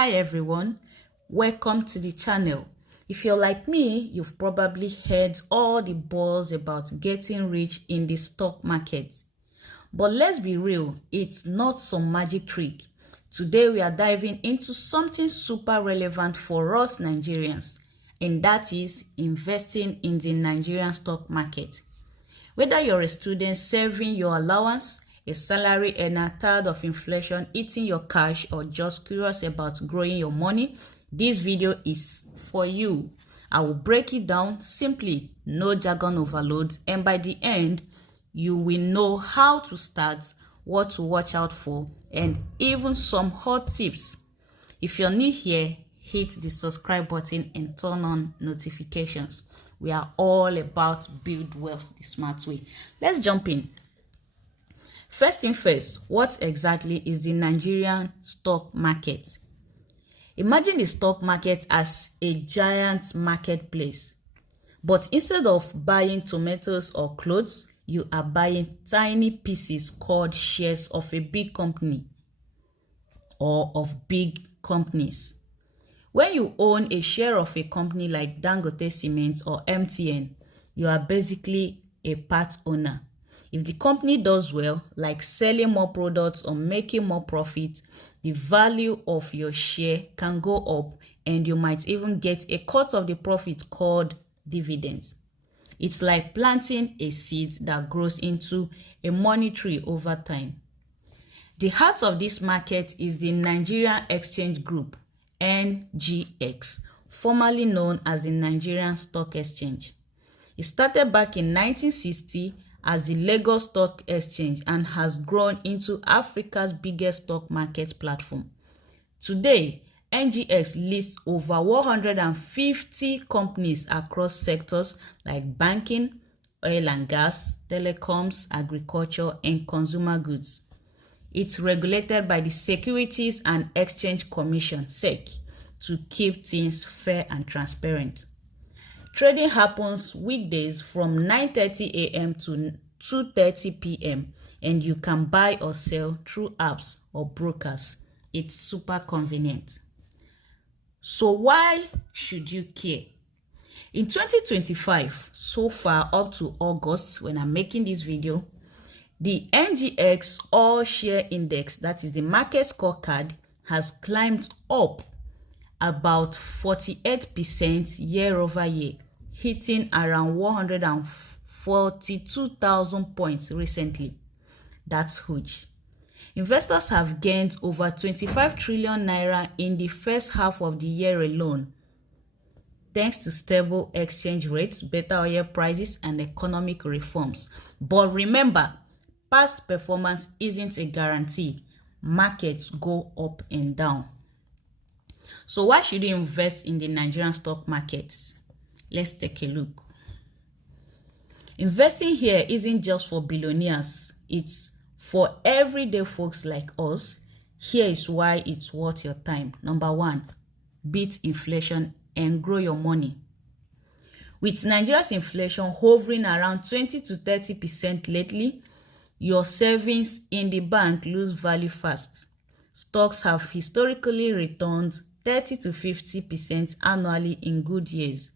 Hi everyone, welcome to the channel. If you're like me, you've probably heard all the buzz about getting rich in the stock market. But let's be real, it's not some magic trick. Today we are diving into something super relevant for us Nigerians, and that is investing in the Nigerian stock market. Whether you're a student saving your allowance, a salary earner tired of inflation eating your cash, or just curious about growing your money, this video is for you. I will break it down simply, no jargon overloads, and by the end, you will know how to start, what to watch out for, and even some hot tips. If you're new here, hit the subscribe button and turn on notifications. We are all about build wealth the smart way. Let's jump in. First thing first, what exactly is the Nigerian stock market? Imagine the stock market as a giant marketplace. But instead of buying tomatoes or clothes, you are buying tiny pieces called shares of a big company or of big companies. When you own a share of a company like Dangote Cement or MTN, you are basically a part owner. If the company does well, like selling more products or making more profit, the value of your share can go up and you might even get a cut of the profit called dividends. It's like planting a seed that grows into a money tree over time. The heart of this market is the Nigerian Exchange Group, NGX, formerly known as the Nigerian Stock Exchange. It started back in 1960 as the Lagos Stock Exchange and has grown into Africa's biggest stock market platform. Today, NGX lists over 150 companies across sectors like banking, oil and gas, telecoms, agriculture, and consumer goods. It's regulated by the Securities and Exchange Commission, SEC, to keep things fair and transparent. Trading happens weekdays from 9:30 a.m. to 2:30 p.m. and you can buy or sell through apps or brokers. It's super convenient. So why should you care? In 2025, so far up to August when I'm making this video, the NGX All Share Index, that is the market scorecard, has climbed up about 48% year over year, hitting around 142,000 points recently. That's huge. Investors have gained over 25 trillion naira in the first half of the year alone, thanks to stable exchange rates, better oil prices, and economic reforms. But remember, past performance isn't a guarantee. Markets go up and down. So why should you invest in the Nigerian stock markets? Let's take a look. Investing here isn't just for billionaires. It's for everyday folks like us. Here is why it's worth your time. Number one, beat inflation and grow your money. With Nigeria's inflation hovering around 20 to 30% lately, your savings in the bank lose value fast. Stocks have historically returned 30 to 50% annually in good years,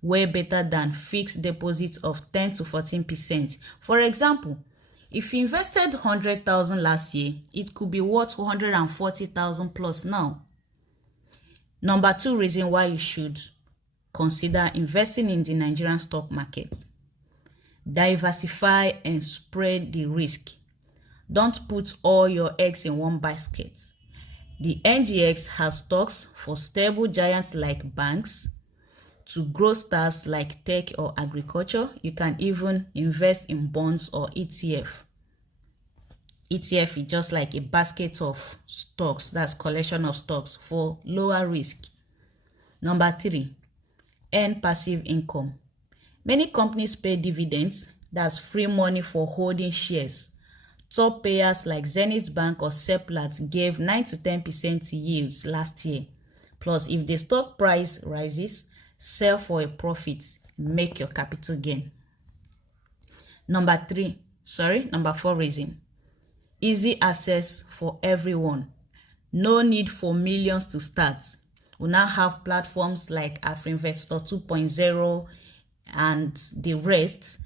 way better than fixed deposits of 10 to 14%. For example, if you invested 100,000 last year, it could be worth 140,000 plus now. Number two reason why you should consider investing in the Nigerian stock market. Diversify and spread the risk. Don't put all your eggs in one basket. The NGX has stocks for stable giants like banks, to growth stars like tech or agriculture. You can even invest in bonds or ETF. ETF is just like a basket of stocks, that's collection of stocks for lower risk. Number three, earn passive income. Many companies pay dividends, that's free money for holding shares. Top payers like Zenith Bank or Seplat gave 9 to 10% yields last year. Plus, if the stock price rises, sell for a profit, make your capital gain. Number four reason, easy access for everyone. No need for millions to start. We now have platforms like Afrinvestor 2.0 and the rest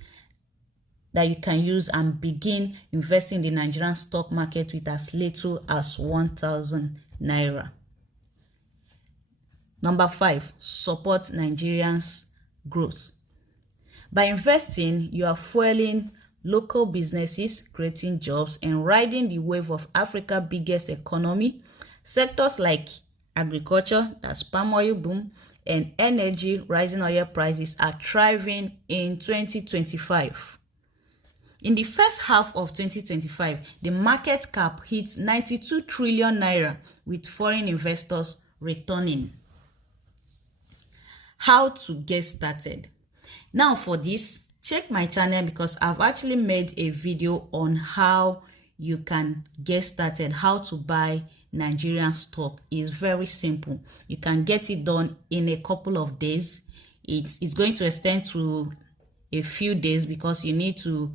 that you can use and begin investing in the Nigerian stock market with as little as 1,000 naira. Number 5, support Nigerians' growth. By investing, you are fueling local businesses, creating jobs, and riding the wave of Africa's biggest economy. Sectors like agriculture, that's palm oil boom, and energy, rising oil prices are thriving in 2025. In the first half of 2025, the market cap hit 92 trillion naira with foreign investors returning. How to get started? Now for this, check my channel because I've actually made a video on how you can get started, how to buy Nigerian stock. Is very simple. You can get it done in a couple of days. It's going to extend to a few days because you need to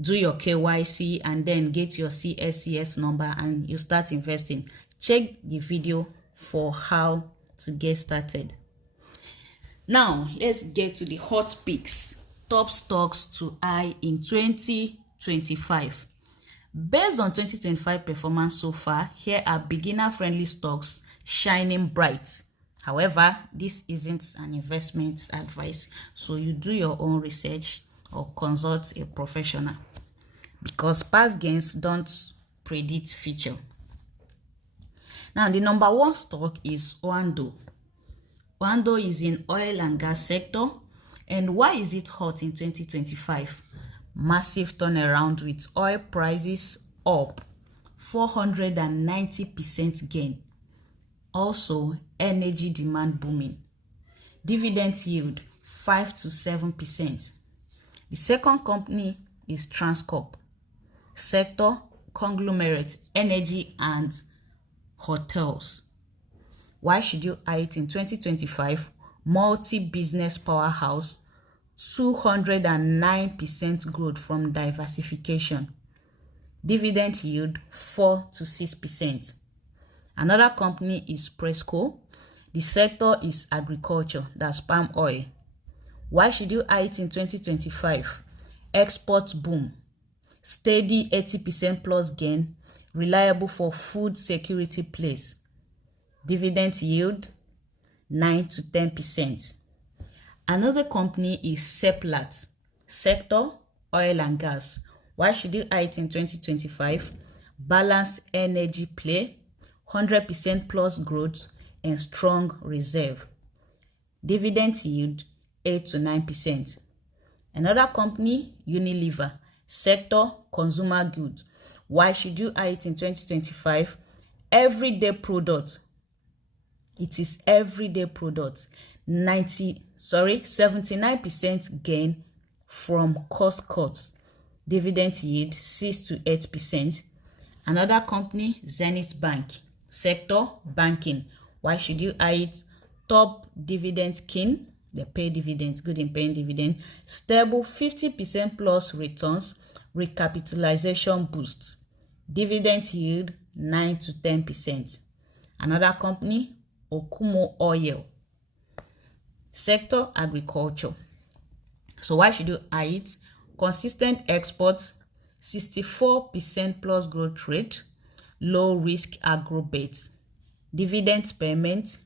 do your KYC and then get your CSCS number and you start investing. Check the video for how to get started. Now, let's get to the hot picks, top stocks to eye in 2025. Based on 2025 performance so far, here are beginner-friendly stocks shining bright. However, this isn't an investment advice, so you do your own research or consult a professional because past gains don't predict future. Now, the number 1 stock is Oando. Oando is in oil and gas sector. And why is it hot in 2025? Massive turnaround with oil prices up 490% gain. Also, energy demand booming. Dividend yield 5 to 7%. The second company is Transcorp. Sector, conglomerate, energy and hotels. Why should you eye it in 2025? Multi-business powerhouse, 209% growth from diversification. Dividend yield 4 to 6%. Another company is Presco. The sector is agriculture, that's palm oil. Why should you eye it in 2025? Export boom, steady 80% plus gain, reliable for food security plays. Dividend yield 9 to 10%. Another company is Seplat. Sector, oil and gas. Why should you eye it in 2025? Balanced energy play, 100% plus growth, and strong reserve. Dividend yield 8 to 9%. Another company, Unilever. Sector, consumer goods. Why should you eye it in 2025? Everyday product. It is everyday product. 79% gain from cost cuts. Dividend yield 6 to 8%. Another company, Zenith Bank. Sector, banking. Why should you eye it? Top dividend king. They pay dividends, good in paying dividend. Stable 50% plus returns. Recapitalization boost. Dividend yield 9 to 10%. Another company, Okumo Oil. Sector, agriculture. So why should you eye it? Consistent exports, 64% plus growth rate, low risk agro bets. Dividend payment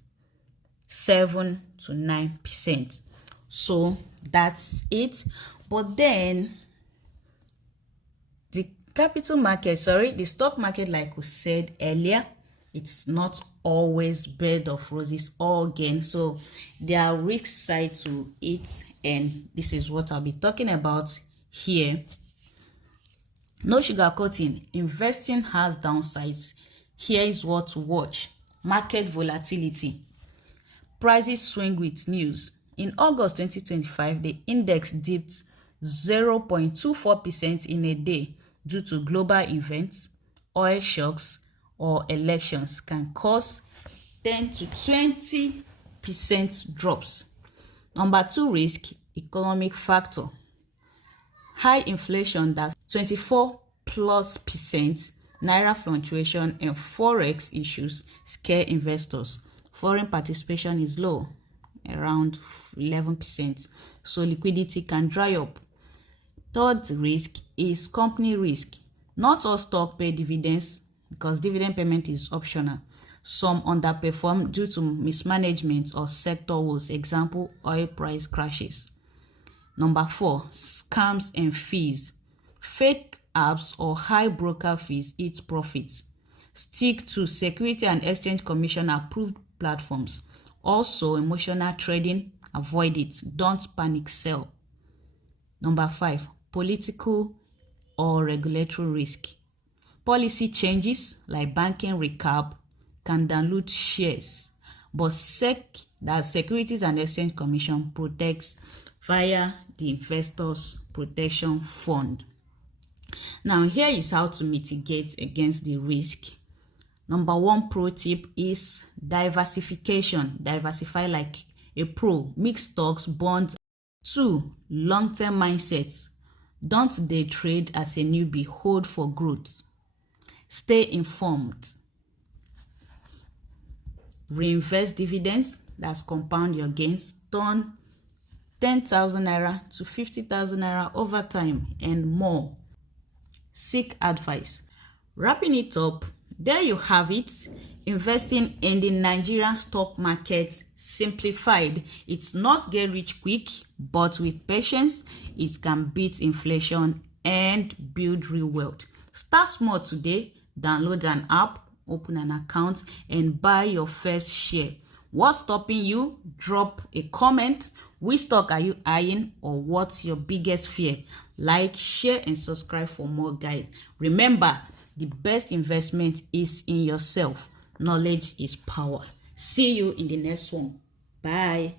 7 to 9%. So that's it. But then the the stock market, like we said earlier, it's not always bed of roses all gain. So there are risk side to it, and this is what I'll be talking about here. No sugarcoating. Investing has downsides. Here is what to watch. Market volatility. Prices swing with news. In August 2025, the index dipped 0.24% in a day due to global events, oil shocks, or elections can cause 10 to 20% drops. Number 2 risk, economic factor. High inflation, that's 24+%, Naira fluctuation and forex issues scare investors. Foreign participation is low, around 11%, so liquidity can dry up. Third risk is company risk. Not all stock pay dividends because dividend payment is optional. Some underperform due to mismanagement or sector woes, example, oil price crashes. Number 4, scams and fees. Fake apps or high broker fees eat profits. Stick to Security and Exchange Commission approved platforms. Also, emotional trading, avoid it. Don't panic sell. Number 5, political or regulatory risk. Policy changes like banking recap can dilute shares, but Securities and Exchange Commission protects via the Investors Protection Fund. Now, here is how to mitigate against the risk. Number 1 pro tip is diversification. Diversify like a pro. Mix stocks, bonds. 2, long-term mindsets. Don't day trade as a newbie. Hold for growth. Stay informed. Reinvest dividends. That's compound your gains. Turn 10,000 naira to 50,000 naira over time and more. Seek advice. Wrapping it up, there you have it. Investing in the Nigerian stock market simplified. It's not get rich quick, but with patience, it can beat inflation and build real wealth. Start small today. Download an app, open an account, and buy your first share. What's stopping you? Drop a comment. Which stock are you eyeing, or what's your biggest fear? Like, share, and subscribe for more guides. Remember, the best investment is in yourself. Knowledge is power. See you in the next one. Bye.